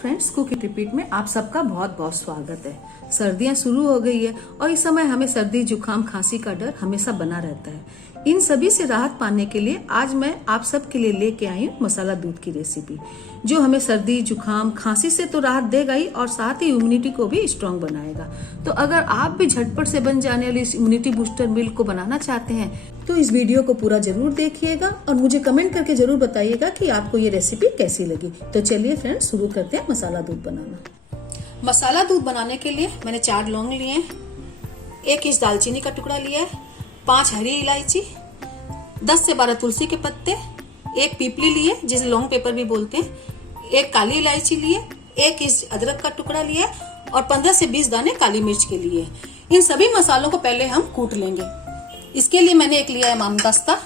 Friends, cook it repeat में आप सबका बहुत बहुत स्वागत है। सर्दियां शुरू हो गई है और इस समय हमें सर्दी जुकाम खांसी का डर हमेशा बना रहता है। इन सभी से राहत पाने के लिए आज मैं आप सबके लिए लेके आई हूँ मसाला दूध की रेसिपी, जो हमें सर्दी जुकाम खांसी से तो राहत देगा ही और साथ ही इम्यूनिटी को भी स्ट्रांग बनाएगा। तो अगर आप भी झटपट से बन जाने वाली इस इम्यूनिटी बूस्टर मिल्क को बनाना चाहते हैं तो इस वीडियो को पूरा जरूर देखिएगा और मुझे कमेंट करके जरूर बताइएगा कि आपको ये रेसिपी कैसी लगी। तो चलिए फ्रेंड्स, शुरू करते हैं मसाला दूध बनाना। मसाला दूध बनाने के लिए मैंने 4 लौंग लिए हैं, 1 इंच दालचीनी का टुकड़ा लिया है, 5 हरी इलायची, 10 से 12 तुलसी के पत्ते, 1 पीपली लिए जिसे लॉन्ग पेपर भी बोलते हैं, 1 काली इलायची लिए, 1 इंच अदरक का टुकड़ा लिया और 15 से 20 दाने काली मिर्च के लिए। इन सभी मसालों को पहले हम कूट लेंगे। इसके लिए मैंने एक लिया है मामदस्ता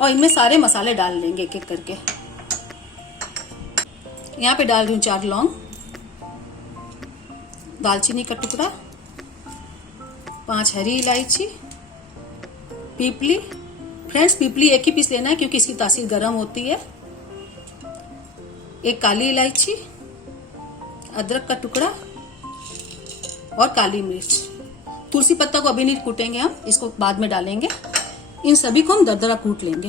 और इनमें सारे मसाले डाल लेंगे एक एक करके। यहाँ पे डाल रही हूँ 4 लौंग, दालचीनी का टुकड़ा, 5 हरी इलायची, पीपली। फ्रेंड्स, पीपली एक ही पीस लेना है क्योंकि इसकी तासीर गर्म होती है, 1 काली इलायची, अदरक का टुकड़ा और काली मिर्च। तुलसी पत्ता को अभी नहीं कूटेंगे, हम इसको बाद में डालेंगे। इन सभी को हम दरदरा कूट लेंगे।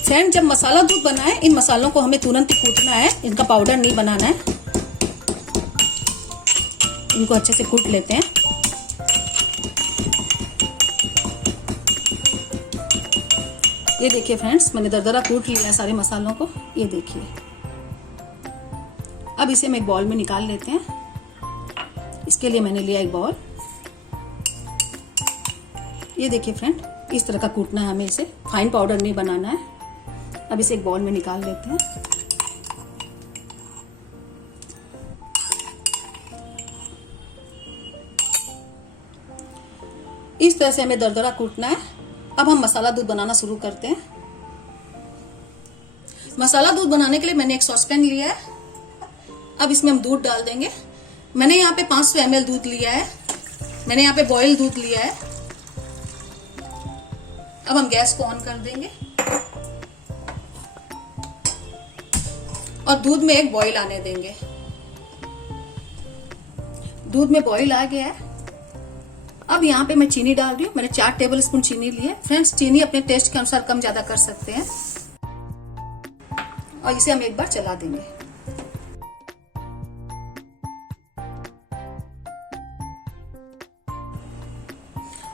फ्रेंड, जब मसाला दूध बनाए इन मसालों को हमें तुरंत ही कूटना है, इनका पाउडर नहीं बनाना है। इनको अच्छे से कूट लेते हैं। ये देखिए फ्रेंड्स, मैंने दरदरा कूट लिया है सारे मसालों को, ये देखिए। अब इसे हम एक बाउल में निकाल लेते हैं। इसके लिए मैंने लिया एक बाउल। ये देखिए फ्रेंड, इस तरह का कूटना है हमें, इसे फाइन पाउडर नहीं बनाना है। अब इसे एक बाउल में निकाल लेते हैं। इस तरह से हमें दरदरा कूटना है। अब हम मसाला दूध बनाना शुरू करते हैं। मसाला दूध बनाने के लिए मैंने एक सॉसपैन लिया है। अब इसमें हम दूध डाल देंगे। मैंने यहाँ पे 500 ml दूध लिया है। मैंने यहाँ पे बॉयल दूध लिया है। अब हम गैस को ऑन कर देंगे और दूध में एक बॉईल आने देंगे। दूध में बॉईल आ गया है। अब यहाँ पे मैं चीनी डाल रही हूँ। मैंने 4 टेबल स्पून चीनी ली है। फ्रेंड्स, चीनी अपने टेस्ट के अनुसार कम ज्यादा कर सकते हैं और इसे हम एक बार चला देंगे।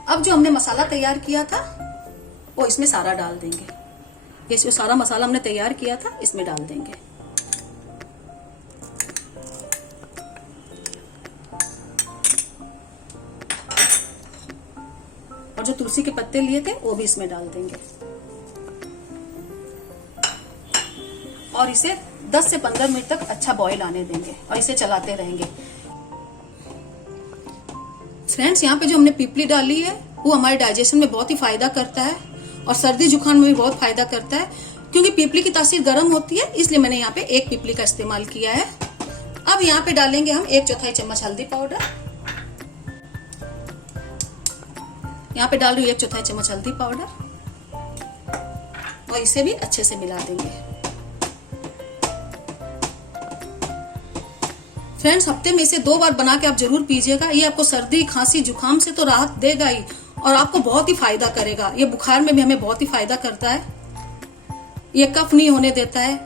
अब जो हमने मसाला तैयार किया था वो इसमें सारा डाल देंगे। ये जो सारा मसाला हमने तैयार किया था इसमें डाल देंगे। और जो तुलसी के पत्ते लिए थे वो भी इसमें डाल देंगे और इसे 10 से 15 मिनट तक अच्छा बॉईल आने देंगे और इसे चलाते रहेंगे। फ्रेंड्स, यहाँ पे जो हमने पीपली डाली है वो हमारे डाइजेशन में बहुत ही फायदा करता है और सर्दी जुकाम में भी बहुत फायदा करता है। क्योंकि पीपली की तासीर गर्म होती है, इसलिए मैंने यहाँ पे 1 पीपली का इस्तेमाल किया है। अब यहाँ पे डालेंगे हम 1/4 चम्मच हल्दी पाउडर। यहाँ पे डाल रही हूँ 1/4 चम्मच हल्दी पाउडर और इसे भी अच्छे से मिला देंगे। फ्रेंड्स, हफ्ते में इसे 2 बार बना के आप जरूर पीजिएगा। ये आपको सर्दी खांसी जुकाम से तो राहत देगा ही और आपको बहुत ही फायदा करेगा। ये बुखार में भी हमें बहुत ही फायदा करता है। ये कफ नहीं होने देता है।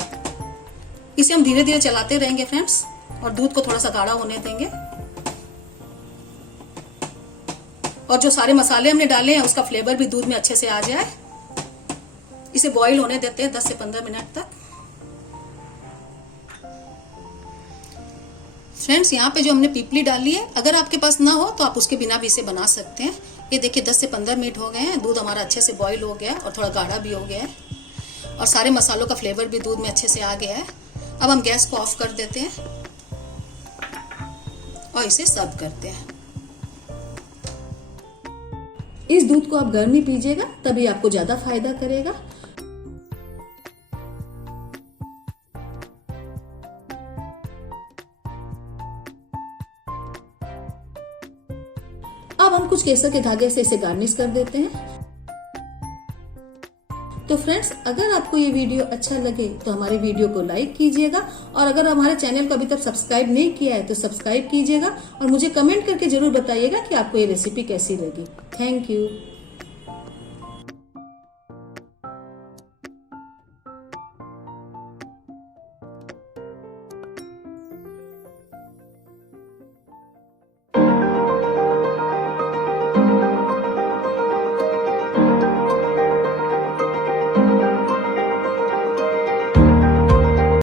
इसे हम धीरे धीरे चलाते रहेंगे फ्रेंड्स और दूध को थोड़ा सा गाढ़ा होने देंगे। और जो सारे मसाले हमने डाले हैं उसका फ्लेवर भी दूध में अच्छे से आ जाए। इसे बॉईल होने देते हैं 10 से 15 मिनट तक। फ्रेंड्स, यहाँ पे जो हमने पीपली डाली है, अगर आपके पास ना हो तो आप उसके बिना भी इसे बना सकते हैं। ये देखिए 10 से 15 मिनट हो गए हैं। दूध हमारा अच्छे से बॉईल हो गया और थोड़ा गाढ़ा भी हो गया है और सारे मसालों का फ्लेवर भी दूध में अच्छे से आ गया है। अब हम गैस को ऑफ कर देते हैं और इसे सर्व करते हैं। इस दूध को आप गर्म ही पीजिएगा, तभी आपको ज्यादा फायदा करेगा। अब हम कुछ केसर के धागे से इसे गार्निश कर देते हैं। तो फ्रेंड्स, अगर आपको ये वीडियो अच्छा लगे तो हमारे वीडियो को लाइक कीजिएगा, और अगर हमारे चैनल को अभी तक सब्सक्राइब नहीं किया है तो सब्सक्राइब कीजिएगा, और मुझे कमेंट करके जरूर बताइएगा कि आपको ये रेसिपी कैसी लगी। Thank you.